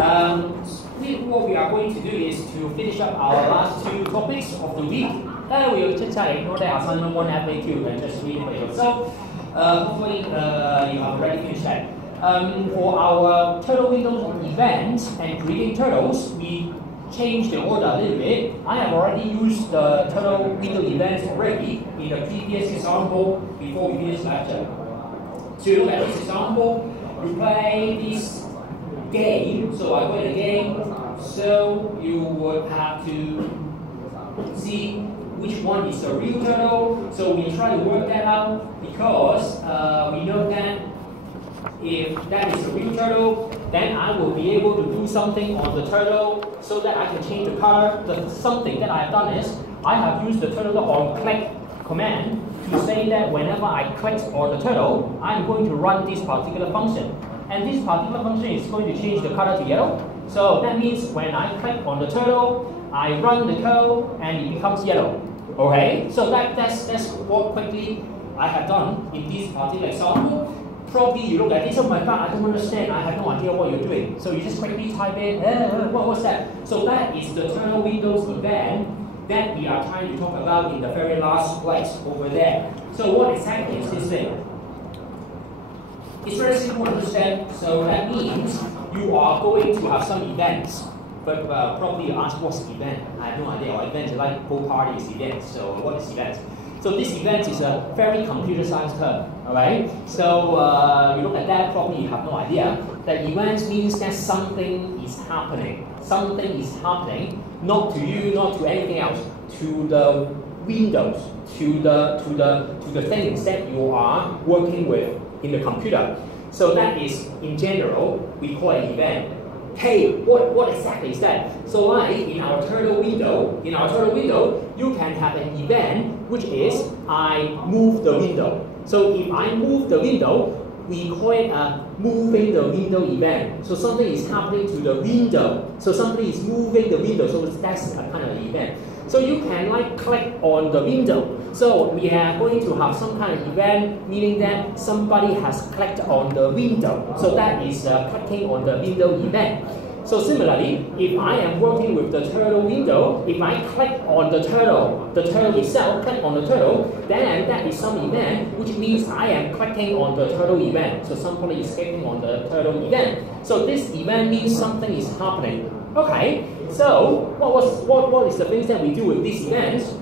what we are going to do is to finish up our last two topics of the week. We will just ignore the assignment 1 FAQ and just read it for yourself. Hopefully you have already finished that. For our Turtle Windows event and creating turtles, we changed the order a little bit. I have already used the Turtle Window events already in the previous example before we finish lecture. So look at this example. We play this game. So I play the game. So you would have to see which one is the real turtle. So we try to work that out because we know that if that is the real turtle, then I will be able to do something on the turtle so that I can change the color. Something that I have done is I have used the turtle on click command to say that whenever I click on the turtle, I'm going to run this particular function. And this particular function is going to change the color to yellow. So that means when I click on the turtle, I run the code and it becomes yellow. Okay? So that's what quickly I have done in this particular example. Probably you look at this, oh my god, I don't understand, I have no idea what you're doing. So you just quickly type in, what's that? So that is the Turtle Windows event that we are trying to talk about in the very last place over there. So what exactly is this thing? It's very simple to understand. So that means you are going to have some events. But probably you ask what's event? I have no idea. Or event is like go parties event. So what is event? So this event is a very computer science term, alright? So you look at that, probably you have no idea. That event means that something is happening. Something is happening, not to you, not to anything else, to the windows, to the things that you are working with in the computer. So that is, in general, we call it event. Hey, what exactly is that? So like in our turtle window, you can have an event which is I move the window. So if I move the window, we call it a moving the window event. So something is happening to the window. So something is moving the window. So that's a kind of event. So you can like click on the window. So we are going to have some kind of event, meaning that somebody has clicked on the window. So that is clicking on the window event. So similarly, if I am working with the turtle window, if I click on the turtle itself, click on the turtle, then that is some event, which means I am clicking on the turtle event. So somebody is clicking on the turtle event. So this event means something is happening. Okay, so what is the things that we do with these events?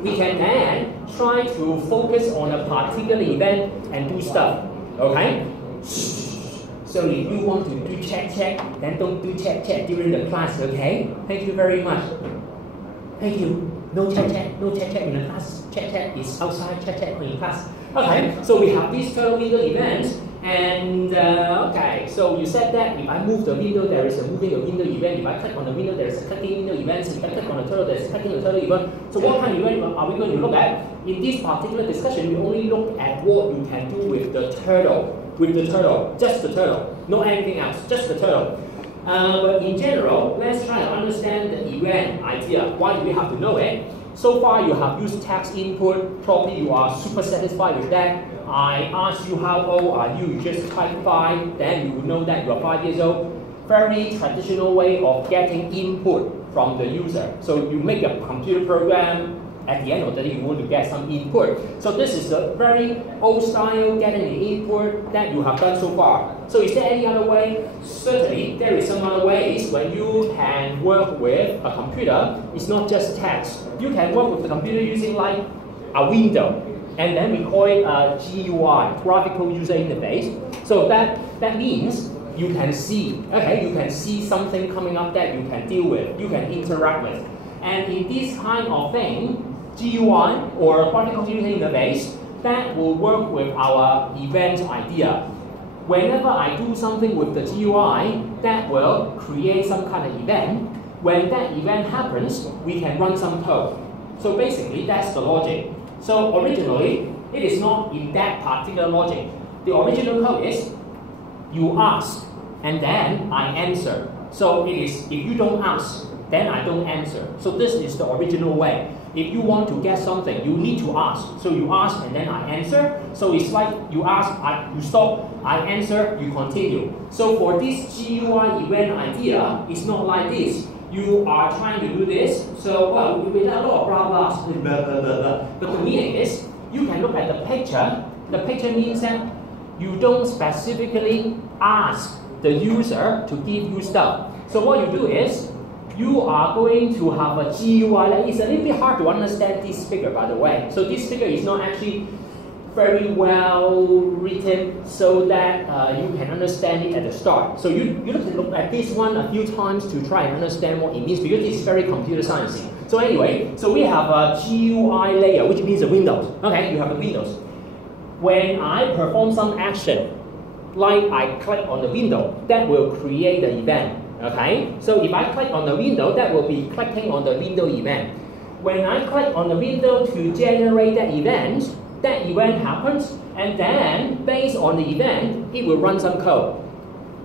We can then try to focus on a particular event and do stuff. Okay? So if you want to do check, then don't do check during the class, okay? Thank you very much. Thank you. No check in the class. Check is outside, check in class. Okay, so we have these turtle window events. And okay, so you said that if I move the window, there is a moving the window event. If I click on the window, there is a clicking window event. So if I click on the turtle, there is a clicking the turtle event. So what kind of event are we going to look at? In this particular discussion, we only look at what you can do with the turtle. Just the turtle, not anything else, just the turtle. But in general, let's try to understand the event idea. Why do we have to know it? So far, you have used text input. Probably you are super satisfied with that. I ask you how old are you? You just type 5, then you will know that you are 5 years old. Very traditional way of getting input from the user. So you make a computer program. At the end of the day, you want to get some input. So this is a very old style getting the input that you have done so far. So is there any other way? Certainly, there is some other ways when you can work with a computer. It's not just text. You can work with the computer using like a window. And then we call it a GUI, graphical user interface. So that means you can see, okay, you can see something coming up that you can deal with, you can interact with. And in this kind of thing, GUI or graphical user interface, that will work with our event idea. Whenever I do something with the GUI, that will create some kind of event. When that event happens, we can run some code. So basically, that's the logic. So originally, it is not in that particular logic. The original code is, you ask, and then I answer. So it is, if you don't ask, then I don't answer. So this is the original way. if you want to get something, you need to ask. So you ask and then I answer. So it's like you ask, you stop, I answer, you continue. So for this GUI event idea, it's not like this. You are trying to do this, so well, you will have a lot of blah blah blah. But the meaning is, you can look at the picture. The picture means that you don't specifically ask the user to give you stuff. So what you do is, you are going to have a GUI. It's a little bit hard to understand this figure, by the way. So this figure is not actually very well written so that you can understand it at the start. So you have to look at this one a few times to try and understand what it means, because it's very computer sciencey. So anyway, so we have a GUI layer, which means the windows. Okay, you have the windows. When I perform some action, like I click on the window, that will create the event. Okay, so if I click on the window, that will be clicking on the window event. When I click on the window to generate that event happens, and then based on the event, it will run some code.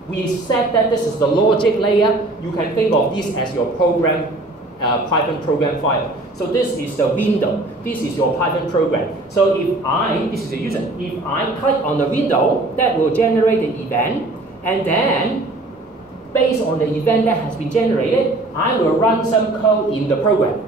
We said that this is the logic layer. You can think of this as your program, Python program file. So this is the window. This is your Python program. So this is the user. If I click on the window, that will generate the event, and then based on the event that has been generated, I will run some code in the program.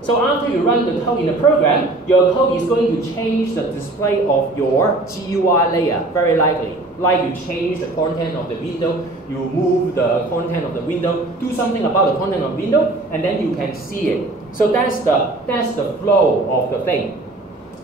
So after you run the code in the program, your code is going to change the display of your GUI layer, very likely. Like you change the content of the window, you move the content of the window, do something about the content of the window, and then you can see it. So that's the flow of the thing.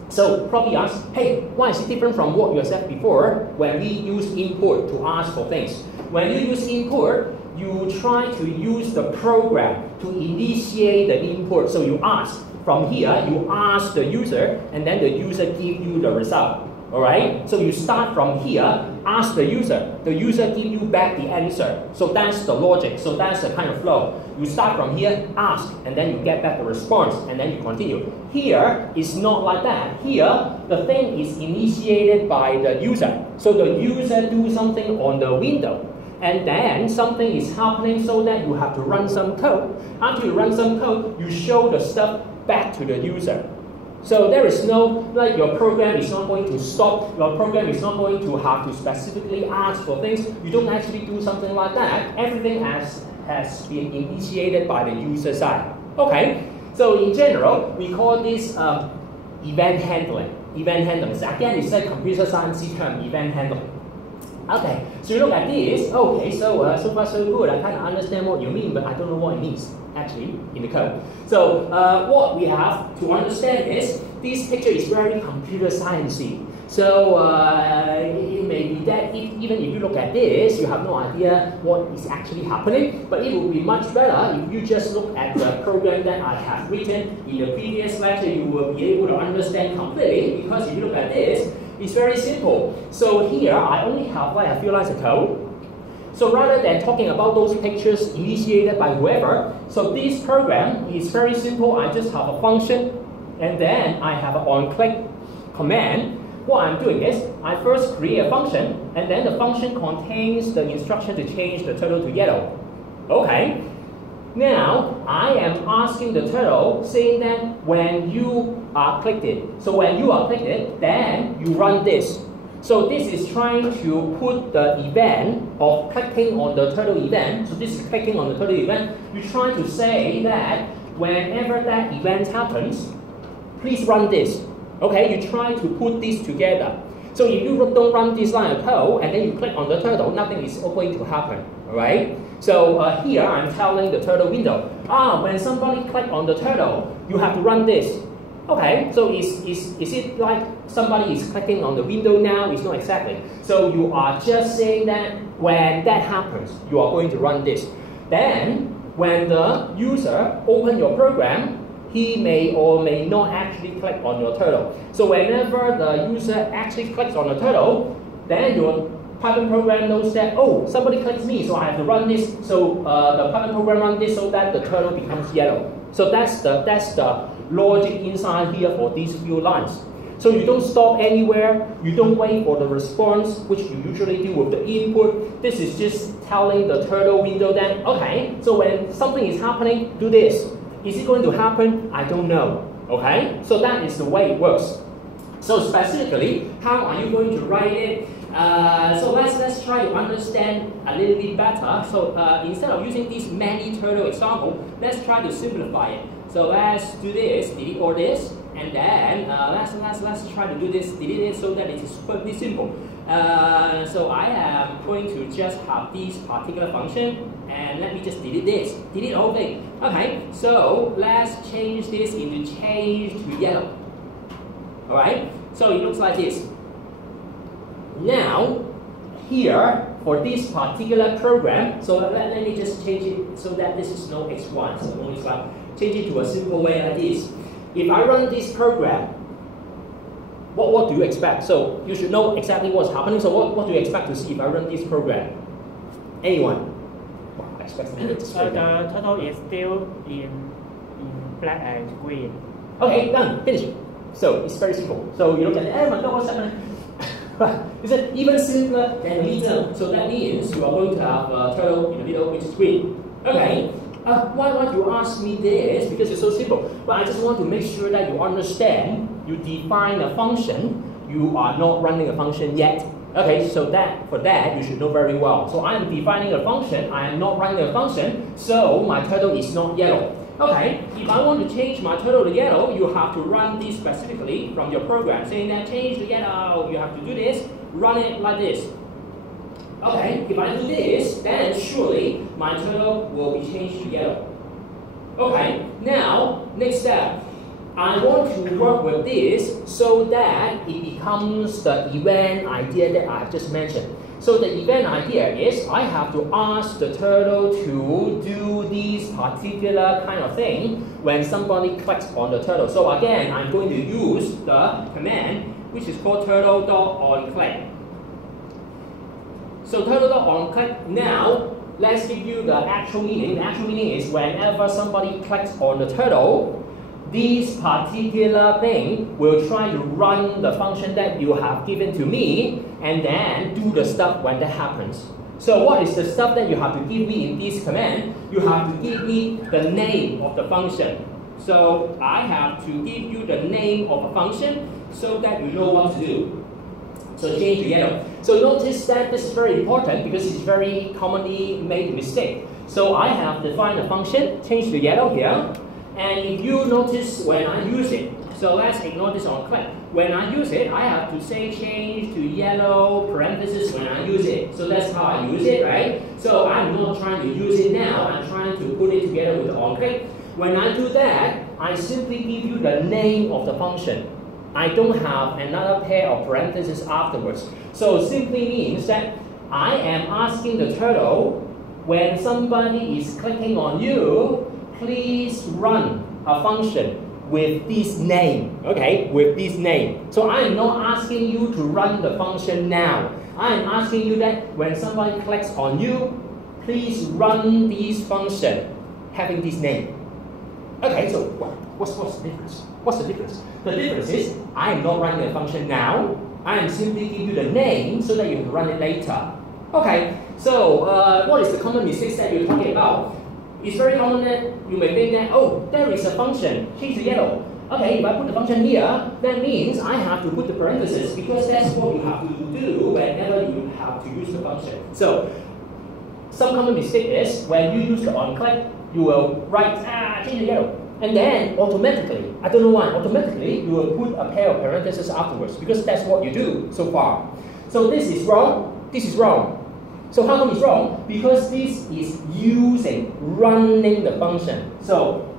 So probably ask, hey, why is it different from what you said before when we use input to ask for things? When you use input, you try to use the program to initiate the input. So you ask from here, you ask the user, and then the user gives you the result. All right? So you start from here, ask the user gives you back the answer. So that's the logic. So that's the kind of flow. You start from here, ask, and then you get back the response, and then you continue. Here, it's not like that. Here, the thing is initiated by the user. So the user do something on the window, and then something is happening so that you have to run some code. After you run some code, you show the stuff back to the user. So there is no, like your program is not going to stop, your program is not going to have to specifically ask for things. You don't actually do something like that. Everything has been initiated by the user side. Okay, so in general, we call this event handling. Event handling. Again, it's a computer science term, event handling. Okay, so you look at this. Okay, so so far so good. I kind of understand what you mean, but I don't know what it means actually in the code. So what we have to understand is this picture is very computer sciencey. So it may be that even if you look at this, you have no idea what is actually happening. But it will be much better if you just look at the program that I have written in the previous lecture. You will be able to understand completely, because if you look at this, it's very simple. So here, I only have like a few lines of code. So rather than talking about those pictures initiated by whoever, so this program is very simple. I just have a function, and then I have an on-click command. What I'm doing is, I first create a function, and then the function contains the instruction to change the turtle to yellow. Okay. Now, I am asking the turtle, saying that when you are clicked it, so when you are clicked it, then you run this. So this is trying to put the event of clicking on the turtle event. So this is clicking on the turtle event. You try to say that whenever that event happens, please run this. Okay, you try to put this together. So if you don't run this line of code and then you click on the turtle, nothing is going to happen. Alright? So here I'm telling the turtle window, when somebody click on the turtle, you have to run this. Okay, so is it like somebody is clicking on the window now? It's not exactly. So you are just saying that when that happens, you are going to run this. Then, when the user opens your program, he may or may not actually click on your turtle. So whenever the user actually clicks on the turtle, then your Python program knows that, oh, somebody clicks me, so I have to run this. So the Python program runs this so that the turtle becomes yellow. So that's the logic inside here for these few lines. So you don't stop anywhere, you don't wait for the response, which you usually do with the input. This is just telling the turtle window that, okay, so when something is happening, do this. Is it going to happen? I don't know. Okay, so that is the way it works. So specifically, how are you going to write it? So let's try to understand a little bit better. So instead of using this many turtle example, let's try to simplify it. So let's do this, delete all this, and then let's try to do this, delete it so that it is perfectly simple. So I am going to just have this particular function, and let me just delete this, delete the whole thing. Okay, so let's change this into change to yellow. Alright, so it looks like this. Now, here, for this particular program, so let me just change it so that this is no x1, so only x1. Change it to a simple way like this. If I run this program, what do you expect? So you should know exactly what's happening. So what do you expect to see if I run this program? Anyone? Well, I expect something like this. The turtle is still in black and green. Okay, done, finished. So it's very simple. So you look at it, oh my god, what's happening? Is it even simpler than middle? So that means you are going to have a turtle in the middle, which is green. Okay. Why do you ask me this? Because it's so simple. But I just want to make sure that you understand. You define a function. You are not running a function yet. Okay, so for that you should know very well. So I am defining a function. I am not running a function. So my turtle is not yellow. Okay, if I want to change my turtle to yellow, you have to run this specifically from your program, saying that change to yellow, you have to do this, run it like this. Okay, if I do this, then surely my turtle will be changed to yellow. Okay, now, next step. I want to work with this so that it becomes the event idea that I have just mentioned. So the event idea is I have to ask the turtle to do this particular kind of thing when somebody clicks on the turtle. So again, I'm going to use the command which is called turtle.onClick. So turtle.onClick, now let's give you the actual meaning. The actual meaning is whenever somebody clicks on the turtle, this particular thing will try to run the function that you have given to me and then do the stuff when that happens. So what is the stuff that you have to give me in this command? You have to give me the name of the function. So I have to give you the name of a function so that you know what to do. So change to yellow. So notice that this is very important because it's very commonly made mistake. So I have defined a function, change to yellow here. And if you notice when I use it, so let's ignore this on click. When I use it, I have to say change to yellow parenthesis when I use it. So that's how I use it, right? So I'm not trying to use it now. I'm trying to put it together with the on click. When I do that, I simply give you the name of the function. I don't have another pair of parentheses afterwards. So simply means that I am asking the turtle when somebody is clicking on you, please run a function with this name, okay, with this name. So I am not asking you to run the function now. I am asking you that when somebody clicks on you, please run this function having this name. Okay, so what's the difference? What's the difference? The difference is I am not running a function now. I am simply giving you the name so that you can run it later. Okay, so what is the common mistakes that you're talking about? It's very common that you may think that, oh, there is a function, change to yellow. Okay, if I put the function here, that means I have to put the parentheses because that's what you have to do whenever you have to use the function. So, some common mistake is when you use the onClick, you will write, change to yellow. And then automatically, I don't know why, automatically you will put a pair of parentheses afterwards because that's what you do so far. So this is wrong, this is wrong. So how come it's wrong? Because this is running the function. So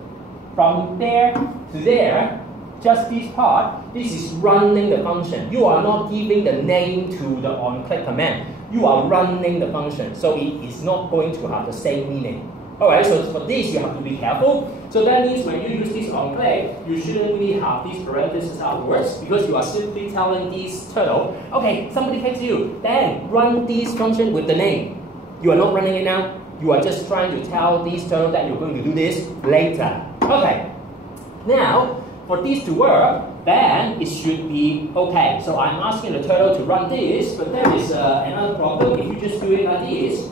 from there to there, just this part, this is running the function. You are not giving the name to the onClick command. You are running the function. So it is not going to have the same meaning. Alright, so for this you have to be careful. So that means when you use this onClick, you shouldn't really have these parentheses afterwards because you are simply telling this turtle, okay, somebody clicks you, then run this function with the name. You are not running it now. You are just trying to tell this turtle that you're going to do this later. Okay. Now, for this to work, then it should be okay. So I'm asking the turtle to run this, but there is another problem. If you just do it like this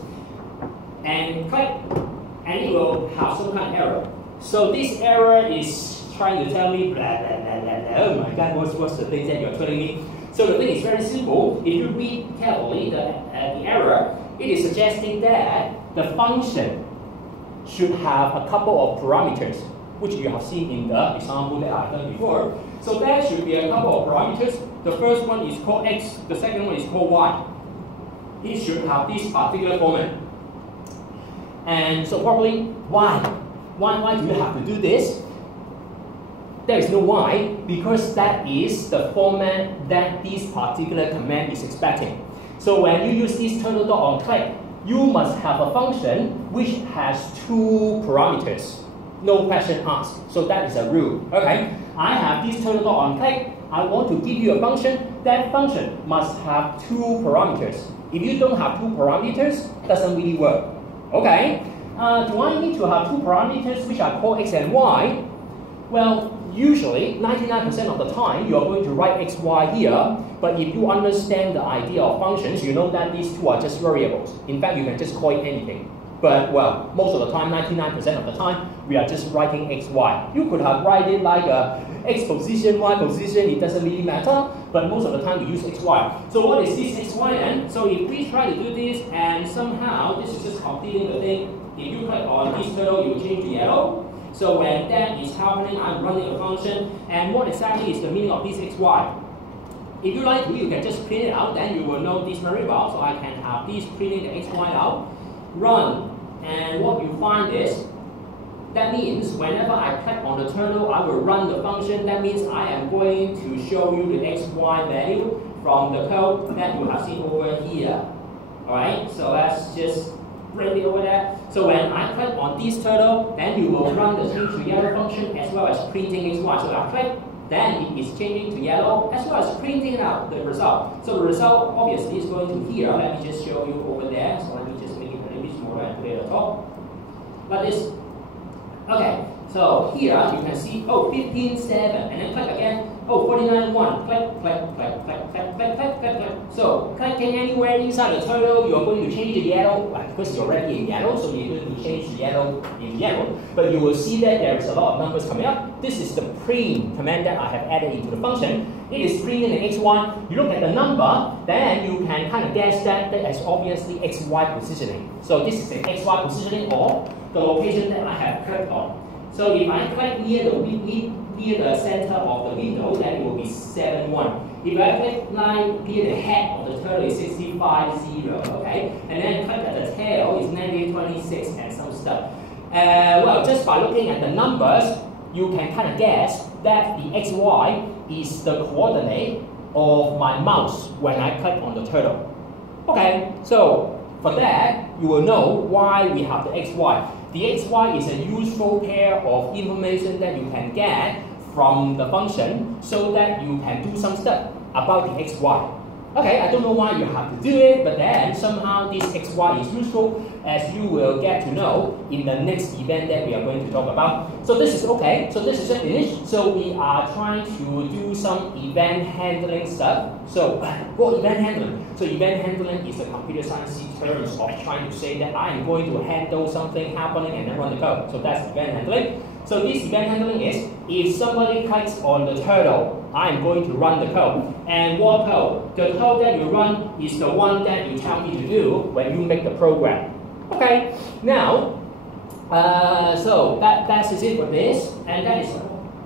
and click, and it will have some kind of error. So this error is trying to tell me blah blah blah blah blah. Oh my God, what's the thing that you're telling me? So the thing is very simple. If you read carefully the error, it is suggesting that the function should have a couple of parameters, which you have seen in the example that I've done before. So there should be a couple of parameters. The first one is called x, the second one is called y. It should have this particular format. And so probably why do you have to do this? There is no why, because that is the format that this particular command is expecting. So when you use this turtle dot on click, you must have a function which has two parameters. No question asked. So that is a rule. Okay, I have this turtle dot on click. I want to give you a function. That function must have two parameters. If you don't have two parameters, it doesn't really work. Okay, do I need to have two parameters which are called x and y? Well, usually 99% of the time you are going to write x, y here, but if you understand the idea of functions, you know that these two are just variables. In fact, you can just call it anything. But well, most of the time, 99% of the time, we are just writing x, y. You could have write it like x position, y position, it doesn't really matter, but most of the time we use x, y. So what is this x, y then? So if we try to do this and somehow this is just completing the thing, if you click on this turtle, you change to yellow. So when that is happening, I'm running a function, and what exactly is the meaning of this x, y? If you like to, you can just print it out, then you will know this very well. So I can have this printing the x, y out, run, and what you find is, that means whenever I click on the turtle, I will run the function. That means I am going to show you the x, y value from the code that you have seen over here. Alright, so let's just bring it over there. So when I click on this turtle, then you will run the change to yellow function as well as printing x, y. So I click, then it is changing to yellow as well as printing out the result. So the result obviously is going to here. Let me just show you over there. So let me just make it a little bit smaller and put it at the top. Like this. Okay, so here you can see, oh, 15.7, and then click again, oh, 49.1, click, click, click, click, click, click, click, click, click. So clicking anywhere inside the turtle, you're going to change the yellow, because you're already in yellow, so you're going to change the yellow in yellow. But you will see that there is a lot of numbers coming up. This is the print command that I have added into the function. It is printing the x1. You look at the number, then you can kind of guess that that is obviously xy positioning. So this is the xy positioning or the location that I have clicked on. So if I click near the center of the window, then it will be 7.1. If I click near the head of the turtle, it's 65.0. Okay, and then click at the tail, it's -26 and some stuff. Well, just by looking at the numbers, you can kind of guess that the xy is the coordinate of my mouse when I click on the turtle. Okay, so for that, you will know why we have the xy. The xy is a useful pair of information that you can get from the function so that you can do some stuff about the xy. Okay, I don't know why you have to do it, but then somehow this xy is useful, as you will get to know in the next event that we are going to talk about. So this is okay, so this is just finished. So we are trying to do some event handling stuff. So what event handling? So event handling is a computer science terms of trying to say that I am going to handle something happening and then run the code. So that's event handling. So this event handling is, if somebody clicks on the turtle, I am going to run the code. And what code? The code that you run is the one that you tell me to do when you make the program. Okay, now, so that is it for this, and that is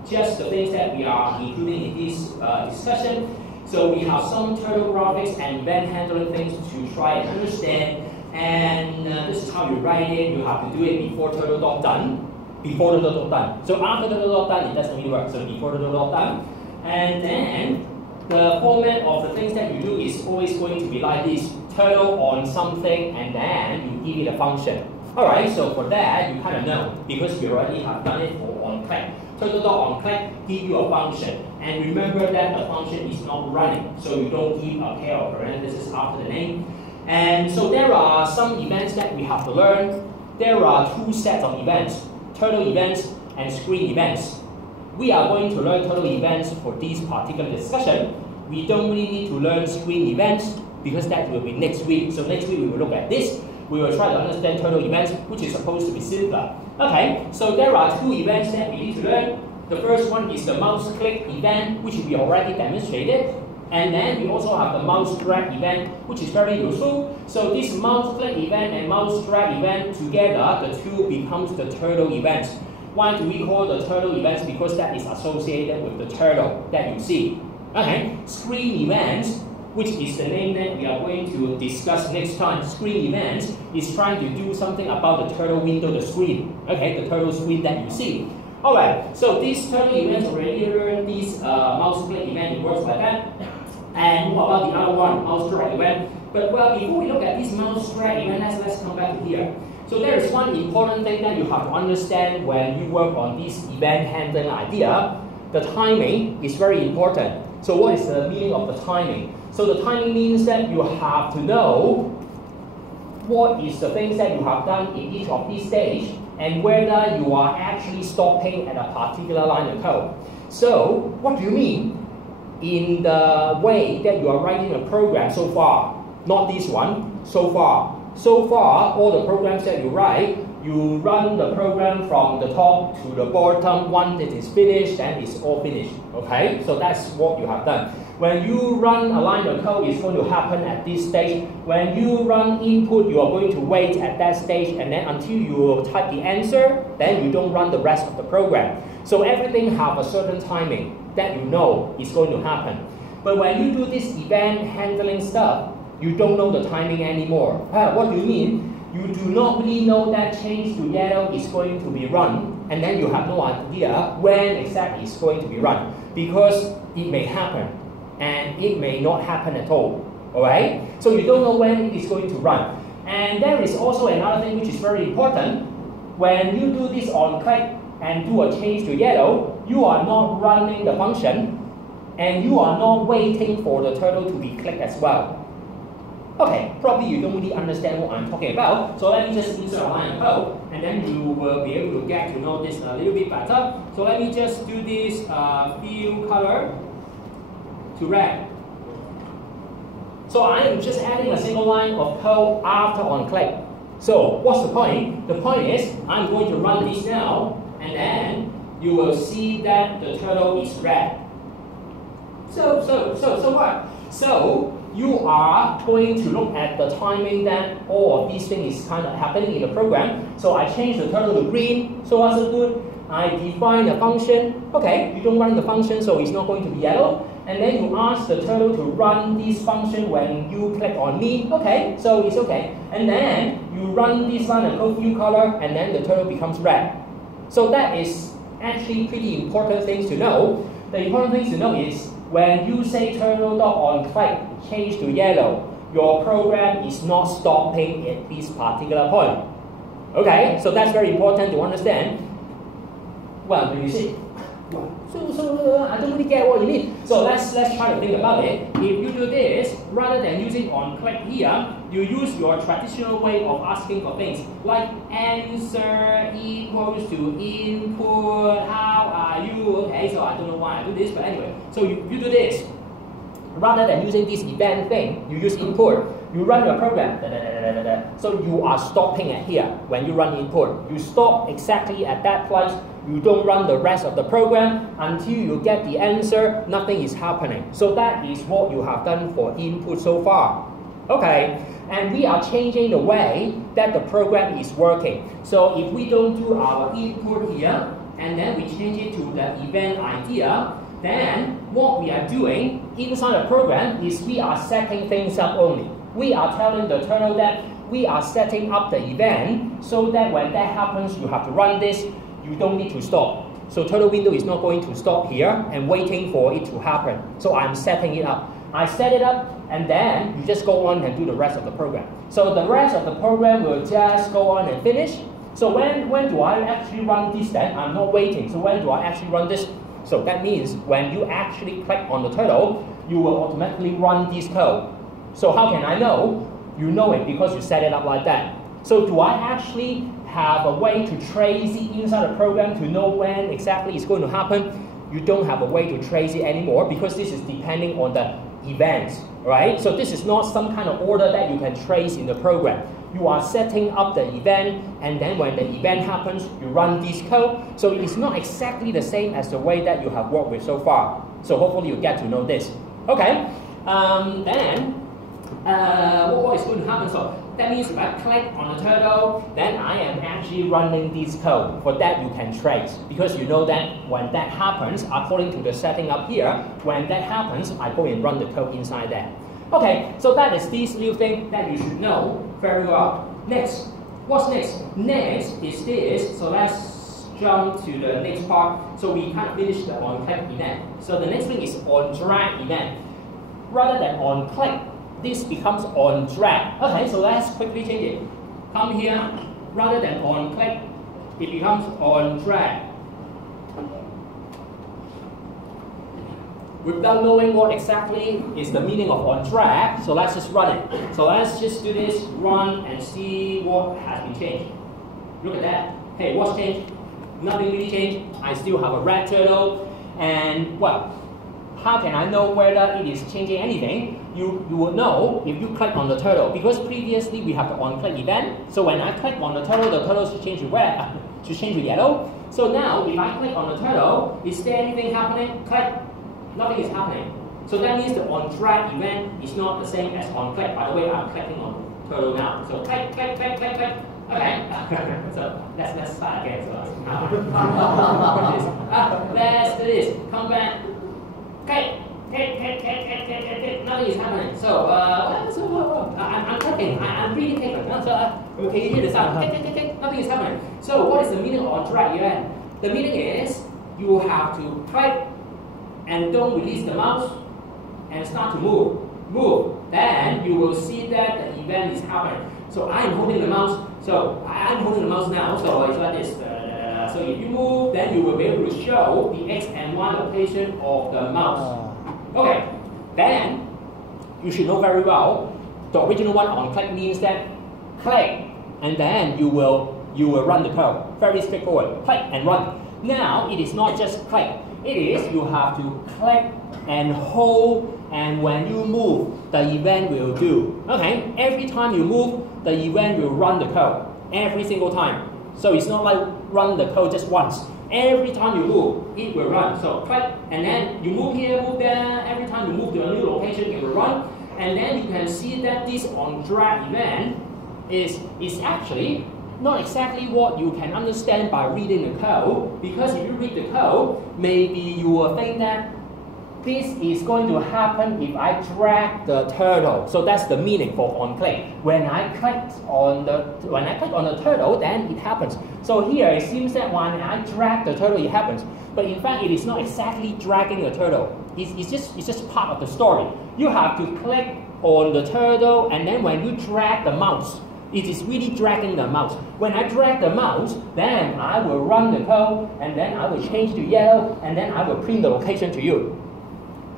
just the things that we are including in this discussion. So we have some turtle graphics and event handling things to try and understand, and this is how you write it. You have to do it before turtle dot done. Before the turtle done. So after the turtle dot done, it doesn't really work. So before the turtle dot done, and then the format of the things that you do is always going to be like this: turtle on something, and then you give it a function. All right. So for that, you kind of know because you already have done it for on click. Turtle dot on click give you a function, and remember that the function is not running, so you don't give a pair of parentheses after the name. And so there are some events that we have to learn. There are two sets of events: turtle events and screen events. We are going to learn turtle events for this particular discussion. We don't really need to learn screen events because that will be next week. So next week we will look at this. We will try to understand turtle events, which is supposed to be simpler. Okay, so there are two events that we need to learn. The first one is the mouse click event, which we already demonstrated. And then we also have the mouse drag event, which is very useful. So this mouse click event and mouse drag event together, the two becomes the turtle events. Why do we call the turtle events? Because that is associated with the turtle that you see. Okay, screen events, which is the name that we are going to discuss next time. Screen events is trying to do something about the turtle window, the screen. Okay, the turtle screen that you see. Alright, so these turtle events already learned this mouse click event, it works like that. And what about the other one, mouse drag event? But well, before we look at this mouse drag event, let's come back to here. So there is one important thing that you have to understand when you work on this event handling idea. The timing is very important. So what is the meaning of the timing? So the timing means that you have to know what is the things that you have done in each of these stages and whether you are actually stopping at a particular line of code. So what do you mean? In the way that you are writing a program so far, not this one, so far. So far, all the programs that you write, you run the program from the top to the bottom. Once it is finished, then it's all finished. Okay, so that's what you have done. When you run a line of code, it's going to happen at this stage. When you run input, you are going to wait at that stage, and then until you type the answer, then you don't run the rest of the program. So everything have a certain timing that you know is going to happen. But when you do this event handling stuff, you don't know the timing anymore. What do you mean? You do not really know that change to yellow is going to be run, and then you have no idea when exactly it's going to be run, because it may happen and it may not happen at all. Alright? So you don't know when it is going to run. And there is also another thing which is very important. When you do this on click and do a change to yellow, you are not running the function and you are not waiting for the turtle to be clicked as well. Okay, probably you don't really understand what I'm talking about. So let me just insert a line of code and then you will be able to get to know this a little bit better. So let me just do this fill color to red. So I am just adding a single line of code after on click. So what's the point? The point is I'm going to run this now and then you will see that the turtle is red. So what? So you are going to look at the timing that all of these things is kind of happening in the program. So I change the turtle to green, so far so good. I define a function. Okay, you don't run the function, so it's not going to be yellow. And then you ask the turtle to run this function when you click on me. Okay, so it's okay. And then you run this line of code fill color, and then the turtle becomes red. So that is actually pretty important things to know. The important things to know is when you say turtle.onClick change to yellow, your program is not stopping at this particular point. Okay, so that's very important to understand. Well, do you see? So I don't really get what you mean. So let's try to think about it. If you do this, rather than using onClick here, you use your traditional way of asking for things like answer equals to input, how are you? Okay, so I don't know why I do this, but anyway. So you do this. Rather than using this event thing, you use input. You run your program. So you are stopping at here when you run input. You stop exactly at that place. You don't run the rest of the program until you get the answer. Nothing is happening. So that is what you have done for input so far. Okay, and we are changing the way that the program is working. So if we don't do our input here, and then we change it to the event idea, then what we are doing inside the program is we are setting things up only. We are telling the turtle that we are setting up the event so that when that happens, you have to run this. You don't need to stop. So turtle window is not going to stop here and waiting for it to happen. So I'm setting it up. I set it up and then you just go on and do the rest of the program. So the rest of the program will just go on and finish. So when do I actually run this then? I'm not waiting. So when do I actually run this? So that means when you actually click on the turtle, you will automatically run this code. So how can I know? You know it because you set it up like that. So do I actually have a way to trace it inside the program to know when exactly it's going to happen? You don't have a way to trace it anymore because this is depending on the events, right? So this is not some kind of order that you can trace in the program. You are setting up the event, and then when the event happens, you run this code. So it is not exactly the same as the way that you have worked with so far. So hopefully you get to know this. Okay, what is going to happen? So that means if I click on the turtle, then I am actually running this code. For that you can trace, because you know that when that happens, according to the setting up here, when that happens, I go and run the code inside there. Okay, so that is this new thing that you should know very well. Next, what's next? Next is this. So let's jump to the next part. So we kind of finished the on-click event. So the next thing is on-drag event. Rather than on-click, this becomes on-drag. Okay, so let's quickly change it. Come here, rather than on-click, it becomes on-drag. Without knowing what exactly is the meaning of on-drag, so let's just run it. So let's just do this, run, and see what has been changed. Look at that. Hey, what's changed? Nothing really changed. I still have a red turtle, and well, how can I know whether it is changing anything? You will know if you click on the turtle, because previously we have the on-click event. So when I click on the turtle should change to red, should change to yellow. So now if I click on the turtle, is there anything happening? Click, nothing is happening. So that means the on-drag event is not the same as on-click. By the way, I'm clicking on turtle now. So click, click, click, click, click. Okay, so let's start again. So let's do this. Come back. Okay. Nothing is happening. So, I'm clicking. I'm really clicking. So, can you hear the sound? Nothing is happening. So, what is the meaning of on-drag event? The meaning is you have to click and don't release the mouse and start to move. Then you will see that the event is happening. So, I'm holding the mouse. So, I'm holding the mouse now. So, it's like this. So, if you move, then you will be able to show the X and Y location of the mouse. Okay, then you should know very well, the original one on click means that click and then you will run the code. Very straightforward. Click and run. Now it is not just click. It is you have to click and hold, and when you move, the event will do. Okay, every time you move, the event will run the code. Every single time. So it's not like run the code just once. Every time you move, it will run. So click, and then you move here, move there. Every time you move to a new location, it will run. And then you can see that this on-drag event is actually not exactly what you can understand by reading the code. Because if you read the code, maybe you will think that this is going to happen if I drag the turtle. So that's the meaning for on-click. When I click on the turtle, then it happens. So here it seems that when I drag the turtle, it happens. But in fact, it is not exactly dragging the turtle. It's just part of the story. You have to click on the turtle, and then when you drag the mouse, it is really dragging the mouse. When I drag the mouse, then I will run the code, and then I will change to yellow, and then I will print the location to you.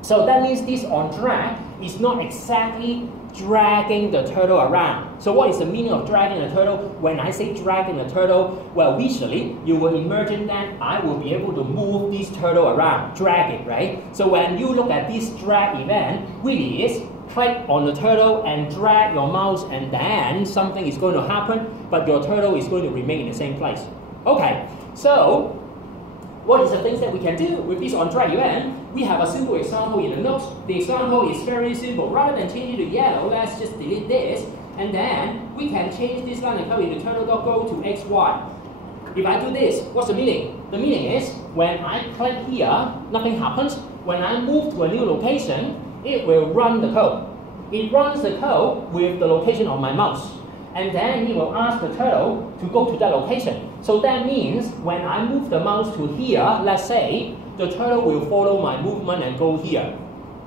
So that means this on-drag is not exactly dragging the turtle around. So what is the meaning of dragging the turtle? When I say dragging the turtle, well, visually, you will imagine that I will be able to move this turtle around, drag it, right? So when you look at this drag event, really is click on the turtle and drag your mouse, and then something is going to happen, but your turtle is going to remain in the same place. Okay, so what is the things that we can do with this on-drag event? We have a simple example in the notes. The example is very simple. Rather than changing to yellow, let's just delete this, and then we can change this line and come into turtle.go to XY. If I do this, what's the meaning? The meaning is when I click here, nothing happens. When I move to a new location, it will run the code. It runs the code with the location of my mouse. And then it will ask the turtle to go to that location. So that means when I move the mouse to here, let's say, the turtle will follow my movement and go here.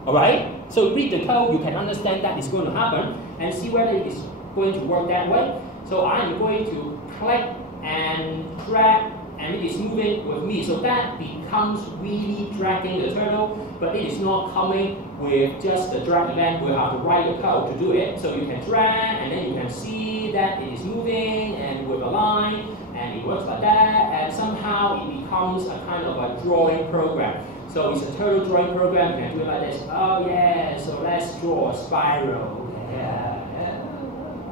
Alright? So read the code, you can understand that is going to happen and see whether it is going to work that way. So I am going to click and drag, and it is moving with me. So that becomes really dragging the turtle, but it is not coming with just the drag event. We'll have to write the code to do it. So you can drag, and then you can see that it is moving and with a line, and it works like that, and somehow it becomes a kind of a drawing program. So it's a turtle drawing program. You can do it like this. Oh yeah, so let's draw a spiral. Yeah.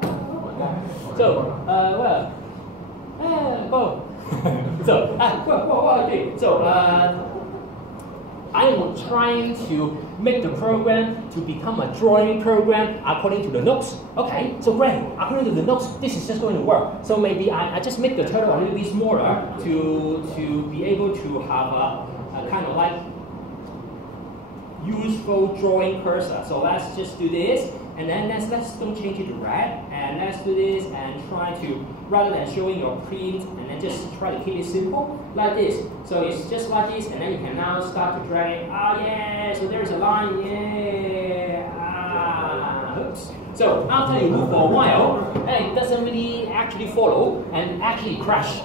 Oh my God. So, so, what I do? So, I am trying to make the program to become a drawing program according to the notes. Okay, so great. According to the notes, this is just going to work. So maybe I just make the turtle a little bit smaller to be able to have a kind of like useful drawing cursor. So let's just do this, and then let's don't change it to red, and let's do this and try to, rather than showing your print, and then just try to keep it simple like this. So it's just like this, and then you can now start to drag it. Ah yeah, so there's a line, yeah. Oops. So after you move for a while, and it doesn't really actually follow and actually crash.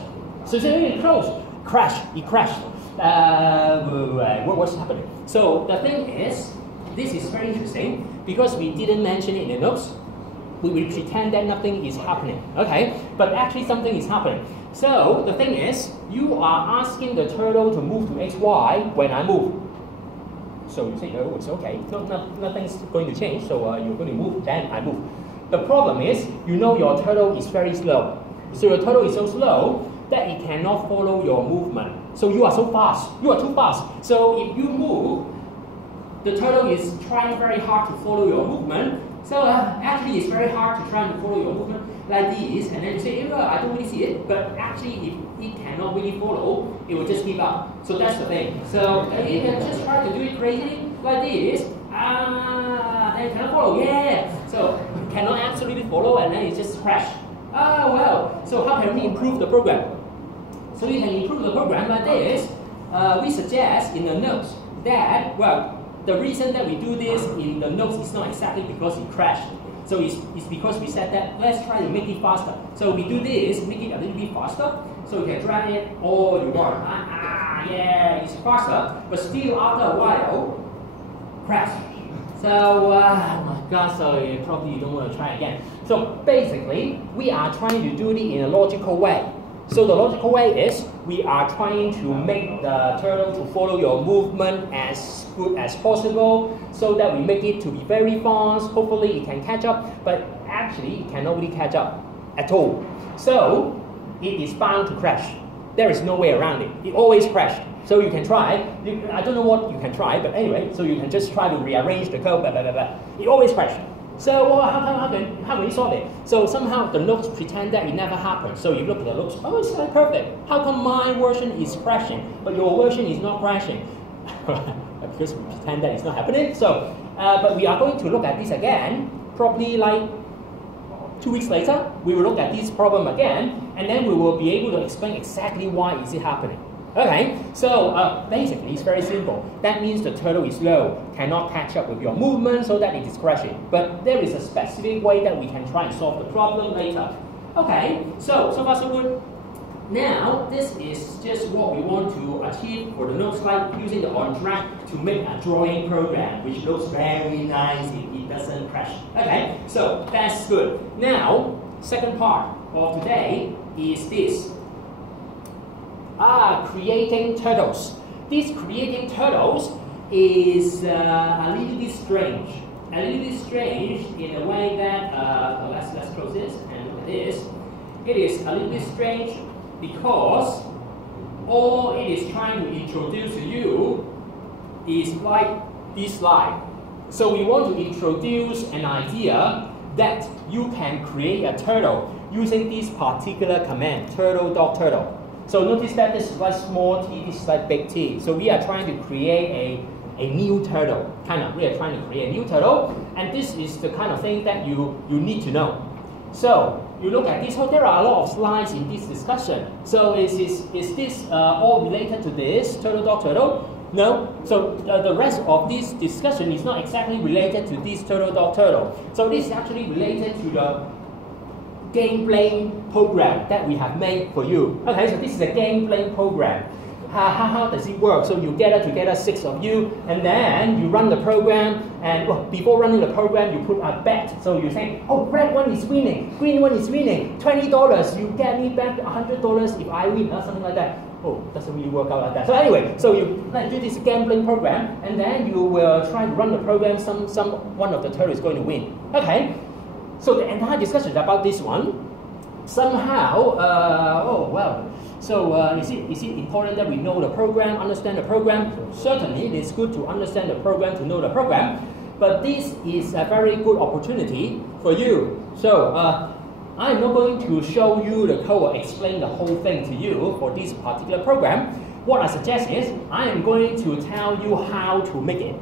So it's really close. Crash, it crashed. What's happening? So the thing is, this is very interesting because we didn't mention it in the notes. We will pretend that nothing is happening, okay? But actually something is happening. So the thing is, you are asking the turtle to move to XY when I move. So you say, oh, it's okay. Nothing's going to change, so you're going to move, then I move. The problem is, you know your turtle is very slow. So your turtle is so slow that it cannot follow your movement. So you are so fast. You are too fast. So if you move, the turtle is trying very hard to follow your movement. So actually it's very hard to try and follow your movement like this, and then you say, I don't really see it, but actually if it cannot really follow, it will just give up. So that's the thing. So you can just try to do it crazily like this, then it cannot follow, yeah. So it cannot absolutely follow, and then it just crash. Well, so how can we improve the program? So we can improve the program like this. We suggest in the notes that, well, the reason that we do this in the notes is not exactly because it crashed. So it's because we said that let's try to make it faster. So we do this, make it a little bit faster. So you can drag it all you want. Yeah, it's faster, but still after a while, crash. So, oh my God, so you probably don't want to try again. So basically, we are trying to do it in a logical way. So the logical way is, we are trying to make the turtle to follow your movement as good as possible, so that we make it to be very fast. Hopefully it can catch up, but actually it cannot really catch up at all. So it is bound to crash. There is no way around it. It always crashes. So you can try. I don't know what you can try, but anyway, so you can just try to rearrange the code. It always crashes. So how can we solve it? So somehow the notes pretend that it never happened. So you look at the notes, oh, it's like perfect. How come my version is crashing, but your version is not crashing? Because we pretend that it's not happening. So, but we are going to look at this again, probably like 2 weeks later. We will look at this problem again, and then we will be able to explain exactly why is it happening. Okay, so basically it's very simple. That means the turtle is slow, cannot catch up with your movement, so that it is crashing. But there is a specific way that we can try and solve the problem later. Okay, so far so good. Now, this is just what we want to achieve for the notes, like using the on track to make a drawing program, which looks very nice if it doesn't crash. Okay, so that's good. Now, second part of today is this. Creating turtles. This creating turtles is a little bit strange. A little bit strange in a way that, let's close this and look at this. It is a little bit strange because all it is trying to introduce to you is like this slide. So we want to introduce an idea that you can create a turtle using this particular command, turtle.turtle. So notice that this is like small t, this is like big T. So we are trying to create a new turtle. We are trying to create a new turtle, and this is the kind of thing that you need to know. So you look at this, there are a lot of slides in this discussion. So is this all related to this, turtle.turtle? No. So the rest of this discussion is not exactly related to this turtle.turtle. So this is actually related to the game playing program that we have made for you. Okay, so this is a game playing program. how does it work? So you gather together 6 of you, and then you run the program, and well, before running the program, you put a bet. So you say, oh, red one is winning, green one is winning, $20, you get me back $100 if I win, or something like that. Oh, doesn't really work out like that. So anyway, so you do this gambling program, and then you will try to run the program, one of the turtles is going to win. Okay, so the entire discussion is about this one. Somehow, is it important that we know the program, understand the program? Certainly, it is good to understand the program, to know the program, but this is a very good opportunity for you. So, I'm not going to show you the code or explain the whole thing to you for this particular program. What I suggest is, I am going to tell you how to make it.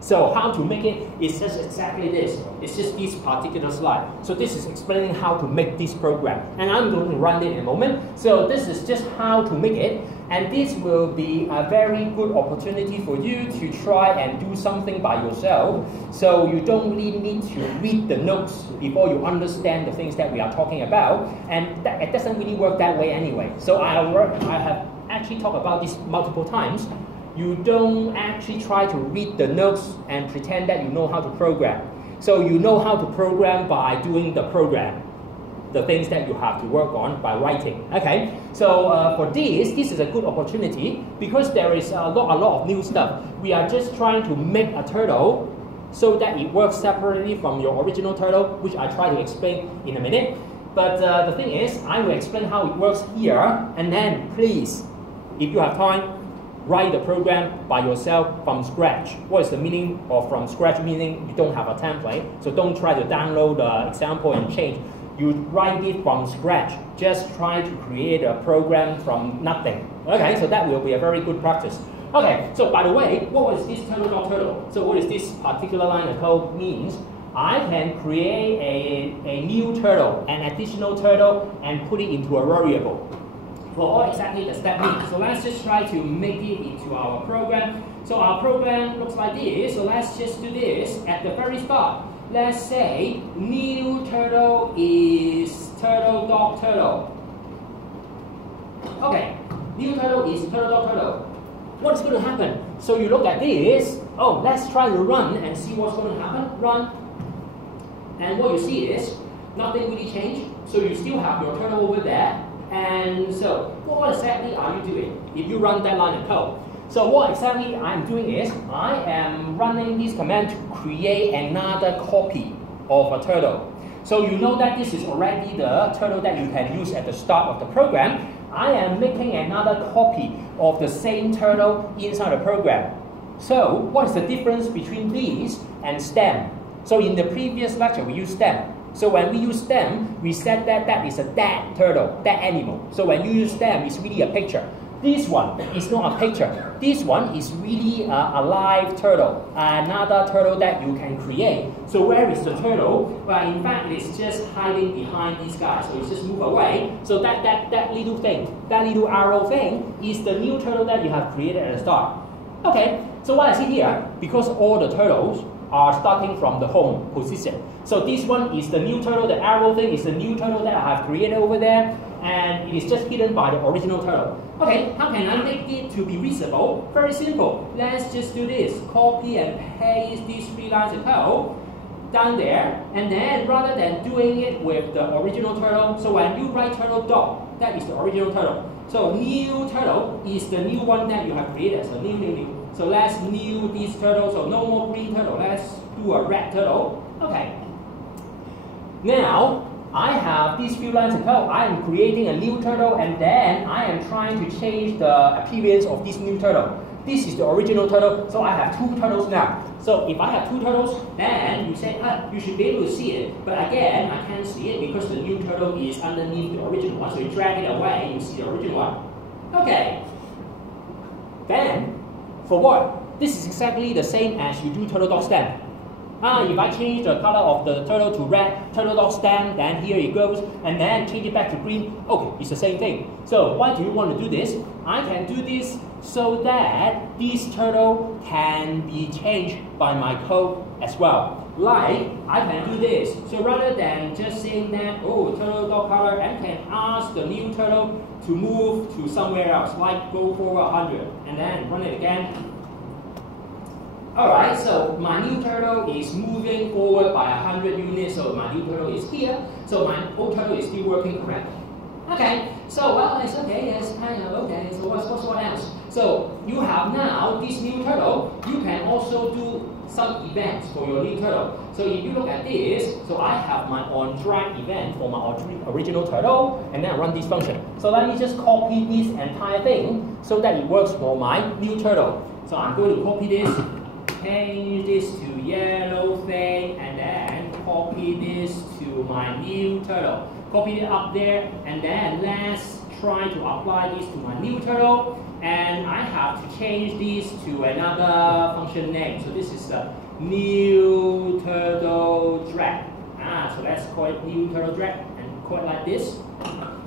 So how to make it is just exactly this. It's just this particular slide. So this is explaining how to make this program. And I'm going to run it in a moment. So this is just how to make it. And this will be a very good opportunity for you to try and do something by yourself. So you don't really need to read the notes before you understand the things that we are talking about. And it doesn't really work that way anyway. So I have actually talked about this multiple times. You don't actually try to read the notes and pretend that you know how to program. So you know how to program by doing the program, the things that you have to work on by writing. Okay, so for this is a good opportunity because there is a lot of new stuff. We are just trying to make a turtle so that it works separately from your original turtle, which I try to explain in a minute. But the thing is, I will explain how it works here, and then please, if you have time, write the program by yourself from scratch. What is the meaning of from scratch? Meaning you don't have a template, so don't try to download the example and change. You write it from scratch. Just try to create a program from nothing. Okay, so that will be a very good practice. Okay, so by the way, what is this turtle? So what is this particular line of code means? I can create a new turtle, an additional turtle, and put it into a variable. For what exactly does that mean? So let's just try to make it into our program. So our program looks like this. So let's just do this at the very start. Let's say new turtle is turtle dog turtle. Okay, new turtle is turtle dog turtle. What's going to happen? So you look at this. Oh, let's try to run and see what's going to happen. Run. And what you see is nothing really changed. So you still have your turtle over there. And so, what exactly are you doing if you run that line of code? So what exactly I'm doing is, I am running this command to create another copy of a turtle. So you know that this is already the turtle that you can use at the start of the program. I am making another copy of the same turtle inside the program. So what is the difference between these and stem? So in the previous lecture, we used stem. So when we use stem, we said that that is a dead turtle, dead animal. So when you use stem, it's really a picture. This one is not a picture. This one is really a live turtle, another turtle that you can create. So where is the turtle? Well, in fact, it's just hiding behind these guys. So it's just move away. So that little thing, that little arrow thing is the new turtle that you have created at the start. Okay, so what I see here, because all the turtles are starting from the home position. So this one is the new turtle, the arrow thing is the new turtle that I have created over there, and it is just hidden by the original turtle. Okay, how can I make it to be visible? Very simple. Let's just do this. Copy and paste these 3 lines of code down there, and then rather than doing it with the original turtle, so when you write turtle dog, that is the original turtle. So new turtle is the new one that you have created. So new. So let's new this turtle. So no more green turtle. Let's do a red turtle. Okay. Now I have these few lines of code. I am creating a new turtle, and then I am trying to change the appearance of this new turtle. This is the original turtle, so I have 2 turtles now. So if I have 2 turtles, then you say, you should be able to see it. But again, I can't see it because the new turtle is underneath the original one. So you drag it away, you see the original one. Okay. Then, for what? This is exactly the same as you do turtle dog stem. If I change the color of the turtle to red, turtle dog stem, then here it goes, and then change it back to green. Okay, it's the same thing. So why do you want to do this? I can do this so that this turtle can be changed by my code as well. like I can do this. So rather than just saying that, oh, turtle dot color, and can ask the new turtle to move to somewhere else, like go forward 100, and then run it again. Alright, so my new turtle is moving forward by 100 units, so my new turtle is here, so my old turtle is still working correctly. Okay, so well, it's okay, it's kind of okay, so what else? So you have now this new turtle, you can also do some events for your new turtle. So if you look at this, so I have my on drag event for my original turtle, and then I run this function. So let me just copy this entire thing so that it works for my new turtle. So I'm going to copy this, change this to yellow thing, and then copy this to my new turtle. Copy it up there, and then let's try to apply this to my new turtle. And I have to change this to another function name. So this is a new turtle drag. So let's call it new turtle drag and call it like this.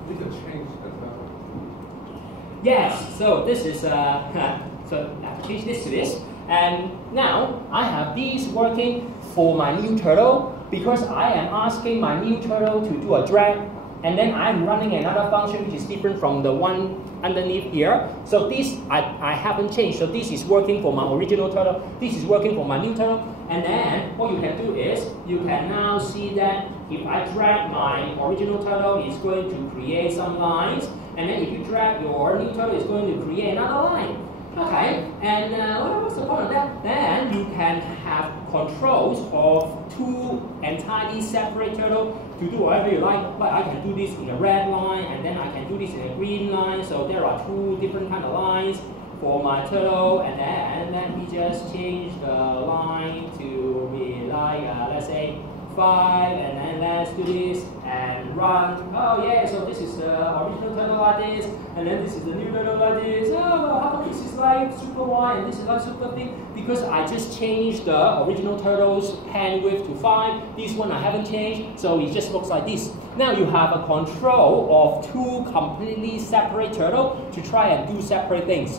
We can change the turtle. Yes. So this is so I have to change this to this. And now I have these working for my new turtle because I am asking my new turtle to do a drag, and then I'm running another function which is different from the one underneath here. So this I haven't changed. So this is working for my original turtle. This is working for my new turtle. And then what you can do is you can now see that if I drag my original turtle, it's going to create some lines. And then if you drag your new turtle, it's going to create another line. Okay, and what's the point of that? Then you can have controls of two entirely separate turtles to do whatever you like. But I can do this in a red line, and then I can do this in a green line. So there are two different kind of lines for my turtle. And then let me just change the line to be like, let's say 5, and then let's do this and run. Oh yeah, so this is the original turtle like this, and then this is the new turtle like this. Oh, well, how come this is like super wide and this is like super big? Because I just changed the original turtle's hand width to 5. This one I haven't changed, so it just looks like this. Now you have a control of two completely separate turtles to try and do separate things,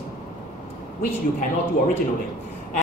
which you cannot do originally.